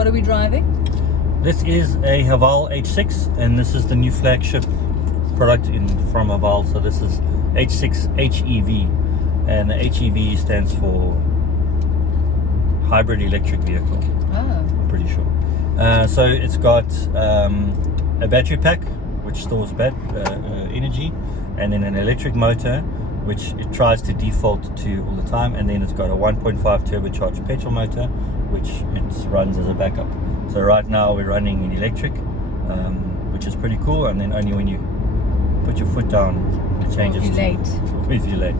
What are we driving? This is a Haval H6, and this is the new flagship product from Haval. So this is H6 HEV, and the HEV stands for hybrid electric vehicle. I'm pretty sure. So it's got a battery pack which stores energy, and then an electric motor which it tries to default to all the time, and then it's got a 1.5 turbocharged petrol motor which it runs as a backup. So right now we're running in electric, which is pretty cool, and then only when you put your foot down it changes if you're late.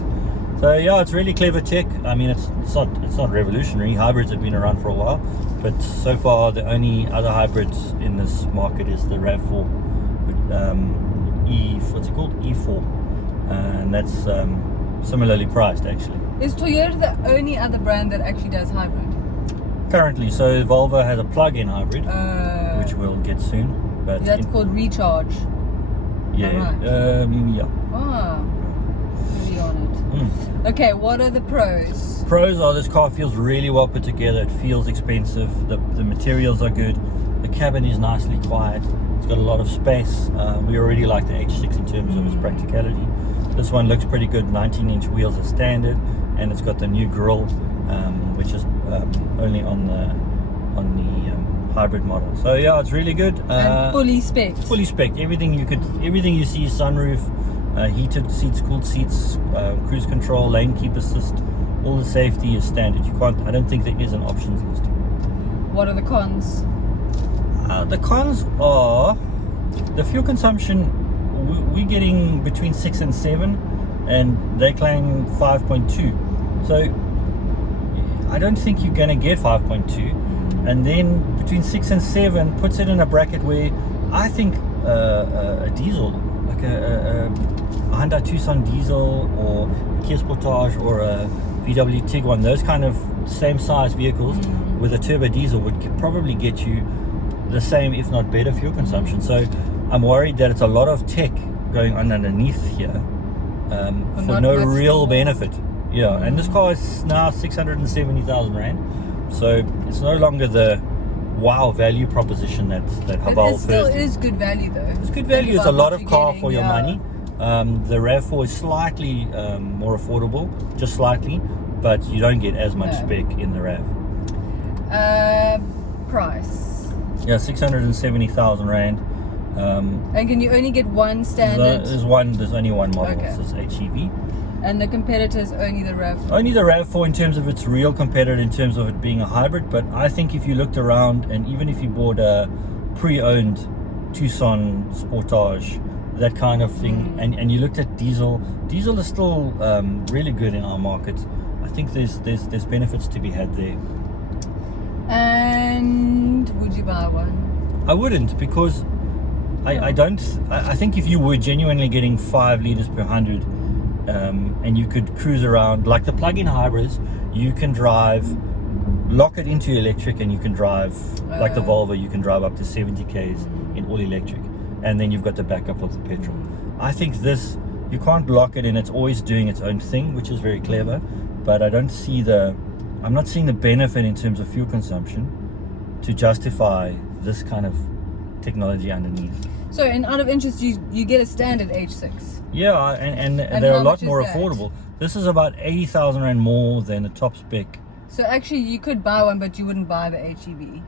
So yeah, it's really clever tech. I mean, it's not revolutionary. Hybrids have been around for a while, but so far the only other hybrids in this market is the RAV4 E4, and that's similarly priced actually. Is Toyota the only other brand that actually does hybrid? Currently, so Volvo has a plug-in hybrid, which we'll get soon. But that's called Recharge. Yeah. Right. Yeah. Really on it. Okay, what are the pros? Pros are this car feels really well put together. It feels expensive. The materials are good. The cabin is nicely quiet. It's got a lot of space. We already like the H6 in terms of its practicality. This one looks pretty good. 19-inch wheels are standard, and it's got the new grille, which is only on the hybrid model. So yeah, it's really good. And fully spec. Fully spec. Everything you see: sunroof, heated seats, cooled seats, cruise control, lane keep assist. All the safety is standard. I don't think there is an options list. What are the cons? The cons are the fuel consumption. We're getting between 6 and 7, and they claim 5.2. So I don't think you're going to get 5.2. And then between 6 and 7 puts it in a bracket where I think a diesel, like a Hyundai Tucson diesel or a Kia Sportage or a VW Tiguan, those kind of same size vehicles with a turbo diesel would probably get you the same, if not better, fuel consumption. So I'm worried that it's a lot of tech going on underneath here for no real benefit. Yeah, and this car is now 670,000 Rand. So it's no longer the wow value proposition that Haval first. It still is good value though. It's good value. It's a lot of car for your money. The RAV4 is slightly more affordable, just slightly, but you don't get as much spec in the RAV. Price. Yeah, 670,000 Rand. And can you only get one standard? There's only one model. Okay. It's HEV. And the competitor is only the RAV4? Only the RAV4 in terms of its real competitor, in terms of it being a hybrid. But I think if you looked around, and even if you bought a pre-owned Tucson Sportage, that kind of thing, and you looked at diesel is still really good in our market. I think there's benefits to be had there. And would you buy one? I wouldn't, because I think if you were genuinely getting 5 liters per 100, and you could cruise around like the plug-in hybrids, you can lock it into electric, and you can drive like the Volvo, you can drive up to 70 k's in all electric, and then you've got the backup of the petrol. I think this, you can't lock it in, it's always doing its own thing, which is very clever, but I'm not seeing the benefit in terms of fuel consumption to justify this kind of technology underneath. So, and out of interest, you get a standard H6. Yeah, and they're a lot more affordable. This is about 80,000 Rand more than the top spec. So actually, you could buy one, but you wouldn't buy the HEV.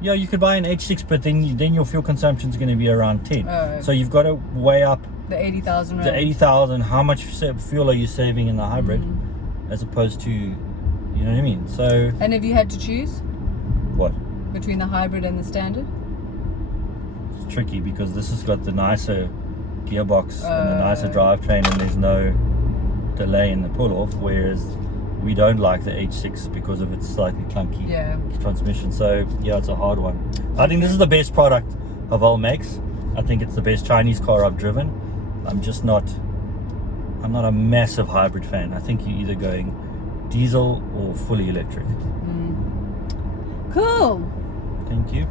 Yeah, you could buy an H6, but then your fuel consumption is going to be around 10. So you've got to weigh up the 80,000 Rand. The 80,000. How much fuel are you saving in the hybrid, as opposed to, you know what I mean? So. And if you had to choose, what between the hybrid and the standard? It's tricky, because this has got the nicer gearbox and the nicer drivetrain, and there's no delay in the pull-off, whereas we don't like the H6 because of its slightly clunky transmission. So yeah, it's a hard one. I think this is the best product Haval makes. I think it's the best Chinese car I've driven. I'm not a massive hybrid fan. I think you're either going diesel or fully electric. Cool. Thank you.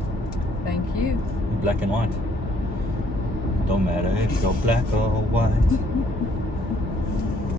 Black and white. Don't matter if you're black or white.